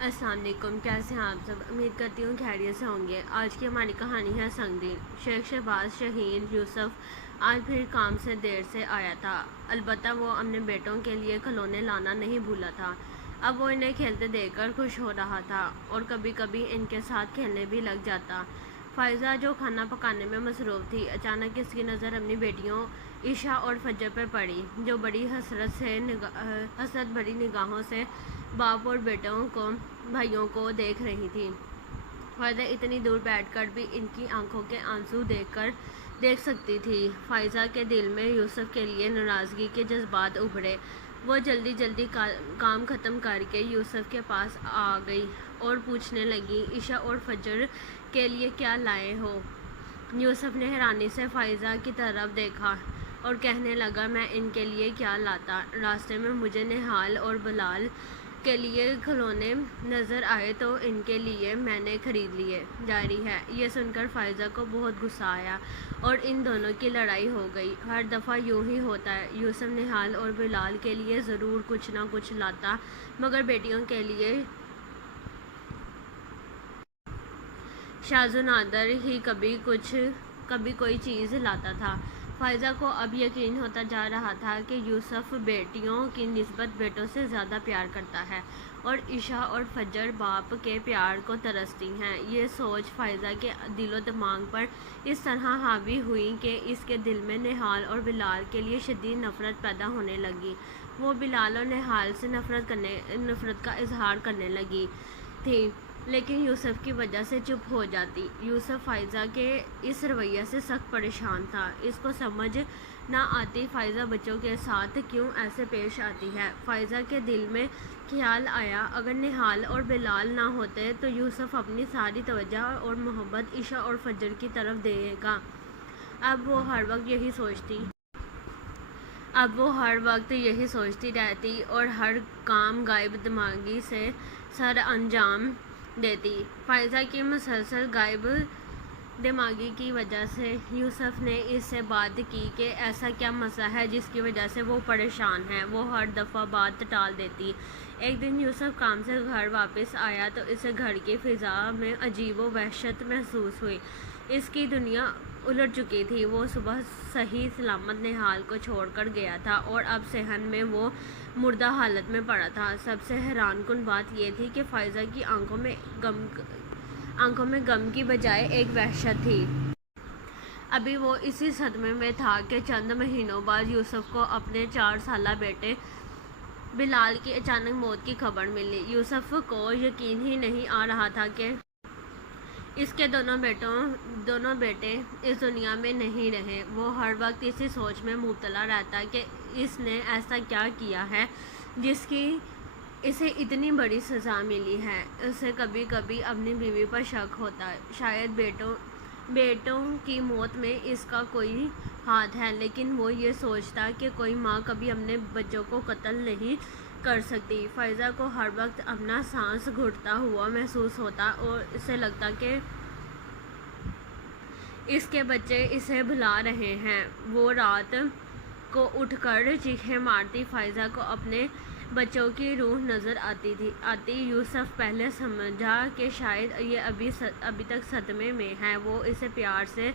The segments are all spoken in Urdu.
السلام علیکم، کیسے ہیں آپ سب؟ امید کرتی ہوں خیریت سے ہوں گے۔ آج کی ہماری کہانی ہے سنگدل۔ شیخ شہباز شہین یوسف آج پھر کام سے دیر سے آیا تھا، البتہ وہ اپنے بیٹوں کے لیے کھلونے لانا نہیں بھولا تھا۔ اب وہ انہیں کھیلتے دیکھ کر خوش ہو رہا تھا اور کبھی کبھی ان کے ساتھ کھیلنے بھی لگ جاتا۔ فائزہ جو کھانا پکانے میں مصروف تھی، اچانک اس کی نظر اپنی بیٹیوں عشاء اور فجر پر پڑی، جو بڑی حسرت بھری نگاہوں سے باپ اور بیٹوں کو بھائیوں کو دیکھ رہی تھی۔ فائزہ اتنی دور بیٹھ کر بھی ان کی آنکھوں کے آنسو دیکھ سکتی تھی۔ فائزہ کے دل میں یوسف کے لیے ناراضگی کے جذبات ابھرے۔ وہ جلدی جلدی کام ختم کر کے یوسف کے پاس آ گئی اور پوچھنے لگی، عشاء اور فجر کے لیے کیا لائے ہو؟ یوسف نے حیرانی سے فائزہ کی طرف دیکھا اور کہنے لگا، میں ان کے لیے کیا لاتا، راستے میں مجھے نہال اور بلال کے لیے کھلونے نظر آئے تو ان کے لیے میں نے خرید لیے۔ جاری ہے۔ یہ سن کر فائزہ کو بہت غصہ آیا اور ان دونوں کی لڑائی ہو گئی۔ ہر دفعہ یوں ہی ہوتا ہے، یوسف نہال اور بلال کے لیے ضرور کچھ نہ کچھ لاتا، مگر بیٹیوں کے لیے شاذ و نادر ہی کبھی کوئی چیز لاتا تھا۔ فائزہ کو اب یقین ہوتا جا رہا تھا کہ یوسف بیٹیوں کی نسبت بیٹوں سے زیادہ پیار کرتا ہے اور عشاء اور فجر باپ کے پیار کو ترستی ہیں۔ یہ سوچ فائزہ کے دل و دماغ پر اس طرح حاوی ہوئی کہ اس کے دل میں نہال اور بلال کے لیے شدید نفرت پیدا ہونے لگی۔ وہ بلال اور نہال سے نفرت کا اظہار کرنے لگی تھی، لیکن یوسف کی وجہ سے چپ ہو جاتی۔ یوسف فائزہ کے اس رویے سے سخت پریشان تھا۔ اس کو سمجھ نہ آتی فائزہ بچوں کے ساتھ کیوں ایسے پیش آتی ہے۔ فائزہ کے دل میں خیال آیا، اگر نہال اور بلال نہ ہوتے تو یوسف اپنی ساری توجہ اور محبت عشاء اور فجر کی طرف دے گا۔ اب وہ ہر وقت یہی سوچتی رہتی اور ہر کام غائب دماغی سے سر انجام دیتی۔ فائزہ کی مسلسل غائب دماغی کی وجہ سے یوسف نے اس سے بات کی کہ ایسا کیا مسئلہ ہے جس کی وجہ سے وہ پریشان ہے۔ وہ ہر دفعہ بات ٹال دیتی۔ ایک دن یوسف کام سے گھر واپس آیا تو اسے گھر کی فضا میں عجیب و وحشت محسوس ہوئی۔ اس کی دنیا الٹ چکی تھی۔ وہ صبح صحیح سلامت نہال کو چھوڑ کر گیا تھا اور اب صحن میں وہ مردہ حالت میں پڑا تھا۔ سب سے حیران کن بات یہ تھی کہ فائزہ کی آنکھوں میں غم کی بجائے ایک وحشت تھی۔ ابھی وہ اسی صدمے میں تھا کہ چند مہینوں بعد یوسف کو اپنے 4 سالہ بیٹے بلال کی اچانک موت کی خبر ملی۔ یوسف کو یقین ہی نہیں آ رہا تھا کہ اس کے دونوں بیٹے اس دنیا میں نہیں رہے۔ وہ ہر وقت اسی سوچ میں مبتلا رہتا کہ اس نے ایسا کیا کیا ہے جس کی اسے اتنی بڑی سزا ملی ہے۔ اسے کبھی کبھی اپنی بیوی پر شک ہوتا، شاید بیٹوں کی موت میں اس کا کوئی ہاتھ ہے، لیکن وہ یہ سوچتا کہ کوئی ماں کبھی اپنے بچوں کو قتل نہیں کر سکتی۔ فائزہ کو ہر وقت اپنا سانس گھٹتا ہوا محسوس ہوتا اور اسے لگتا کہ اس کے بچے اسے بھلا رہے ہیں۔ وہ رات کو اٹھ کر چیخیں مارتی۔ فائزہ کو اپنے بچوں کی روح نظر آتی۔ یوسف پہلے سمجھا کہ شاید یہ ابھی تک صدمے میں ہے۔ وہ اسے پیار سے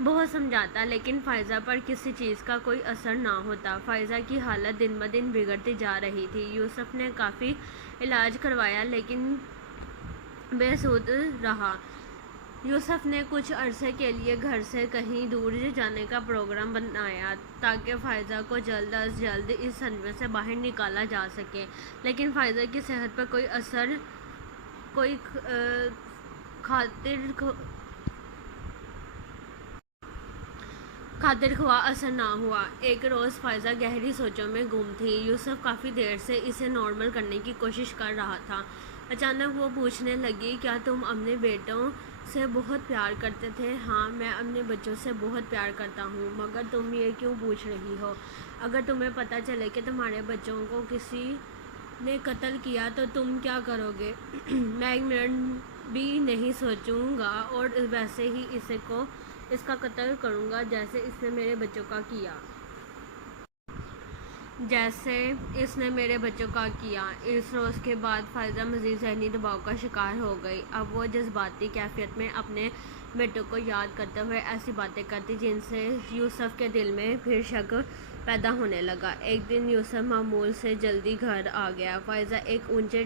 بہت سمجھاتا، لیکن فائزہ پر کسی چیز کا کوئی اثر نہ ہوتا۔ فائزہ کی حالت دن بدن بگڑتی جا رہی تھی۔ یوسف نے کافی علاج کروایا لیکن بے سود رہا۔ یوسف نے کچھ عرصے کے لیے گھر سے کہیں دور جانے کا پروگرام بنایا تاکہ فائزہ کو جلد از جلد اس صدمے سے باہر نکالا جا سکے، لیکن فائزہ کی صحت پر کوئی خاطر خواہ اثر نہ ہوا۔ ایک روز فائزہ گہری سوچوں میں گم تھی۔ یوسف کافی دیر سے اسے نارمل کرنے کی کوشش کر رہا تھا۔ اچانک وہ پوچھنے لگی، کیا تم اپنے بیٹوں سے بہت پیار کرتے تھے؟ ہاں، میں اپنے بچوں سے بہت پیار کرتا ہوں، مگر تم یہ کیوں پوچھ رہی ہو؟ اگر تمہیں پتہ چلے کہ تمہارے بچوں کو کسی نے قتل کیا تو تم کیا کرو گے؟ میں ایک منٹ بھی نہیں سوچوں گا اور ویسے ہی اس کا قتل کروں گا جیسے اس نے میرے بچوں کا کیا۔ جیسے اس نے میرے بچوں کا کیا۔ اس روز کے بعد فائزہ مزید ذہنی دباؤ کا شکار ہو گئی۔ اب وہ جذباتی کیفیت میں اپنے بیٹوں کو یاد کرتے ہوئے ایسی باتیں کرتی جن سے یوسف کے دل میں پھر شک پیدا ہونے لگا۔ ایک دن یوسف معمول سے جلدی گھر آ گیا۔ فائزہ ایک اونچے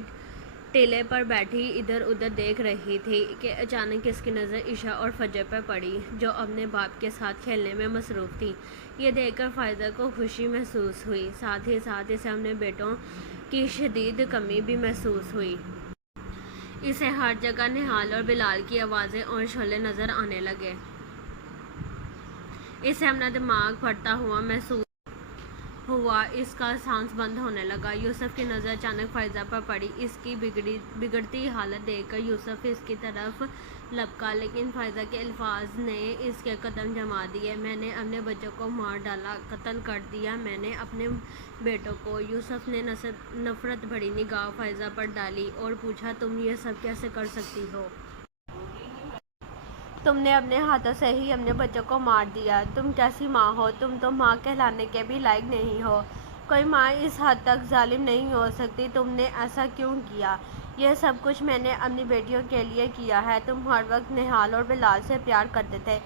ٹیلے پر بیٹھی ادھر ادھر دیکھ رہی تھی کہ اچانک اس کی نظر عشاء اور فجر پر پڑی، جو اپنے باپ کے ساتھ کھیلنے میں مصروف تھی۔ یہ دیکھ کر فائزہ کو خوشی محسوس ہوئی، ساتھ ہی ساتھ اسے اپنے بیٹوں کی شدید کمی بھی محسوس ہوئی۔ اسے ہر جگہ نہال اور بلال کی آوازیں اور شعلے نظر آنے لگے۔ اسے اپنا دماغ پھٹتا ہوا محسوس ہوا، اس کا سانس بند ہونے لگا۔ یوسف کی نظر اچانک فائزہ پر پڑی۔ اس کی بگڑتی حالت دیکھ کر یوسف اس کی طرف لپکا، لیکن فائزہ کے الفاظ نے اس کے قدم جما دیے۔ میں نے اپنے بچوں کو مار ڈالا، قتل کر دیا میں نے اپنے بیٹوں کو۔ یوسف نے نفرت بھری نگاہ فائزہ پر ڈالی اور پوچھا، تم یہ سب کیسے کر سکتی ہو؟ تم نے اپنے ہاتھوں سے ہی اپنے بچوں کو مار دیا۔ تم کیسی ماں ہو؟ تم تو ماں کہلانے کے بھی لائق نہیں ہو۔ کوئی ماں اس حد تک ظالم نہیں ہو سکتی۔ تم نے ایسا کیوں کیا؟ یہ سب کچھ میں نے اپنی بیٹیوں کے لیے کیا ہے۔ تم ہر وقت نہال اور بلال سے پیار کرتے تھے،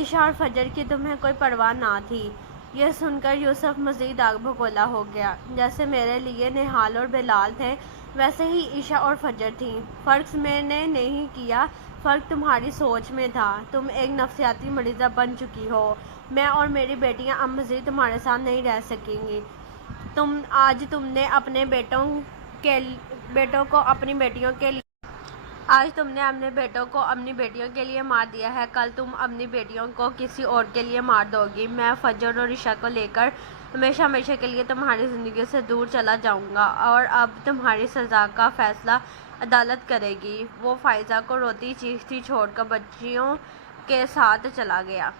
عشاء اور فجر کی تمہیں کوئی پرواہ نہ تھی۔ یہ سن کر یوسف مزید آگ بگولا ہو گیا۔ جیسے میرے لیے نہال اور بلال تھے، ویسے ہی عشاء اور فجر تھیں۔ فرق میں نے نہیں کیا، فرق تمہاری سوچ میں تھا۔ تم ایک نفسیاتی مریضہ بن چکی ہو۔ میں اور میری بیٹیاں اب مزید تمہارے ساتھ نہیں رہ سکیں گی۔ آج تم نے اپنے بیٹوں کو اپنی بیٹیوں کے لیے مار دیا ہے، کل تم اپنی بیٹیوں کو کسی اور کے لیے مار دو گی۔ میں فجر اور عشاء کو لے کر ہمیشہ ہمیشہ کے لیے تمہاری زندگی سے دور چلا جاؤں گا، اور اب تمہاری سزا کا فیصلہ عدالت کرے گی۔ وہ فائزہ کو روتی چیختی چھوڑ کر بچیوں کے ساتھ چلا گیا۔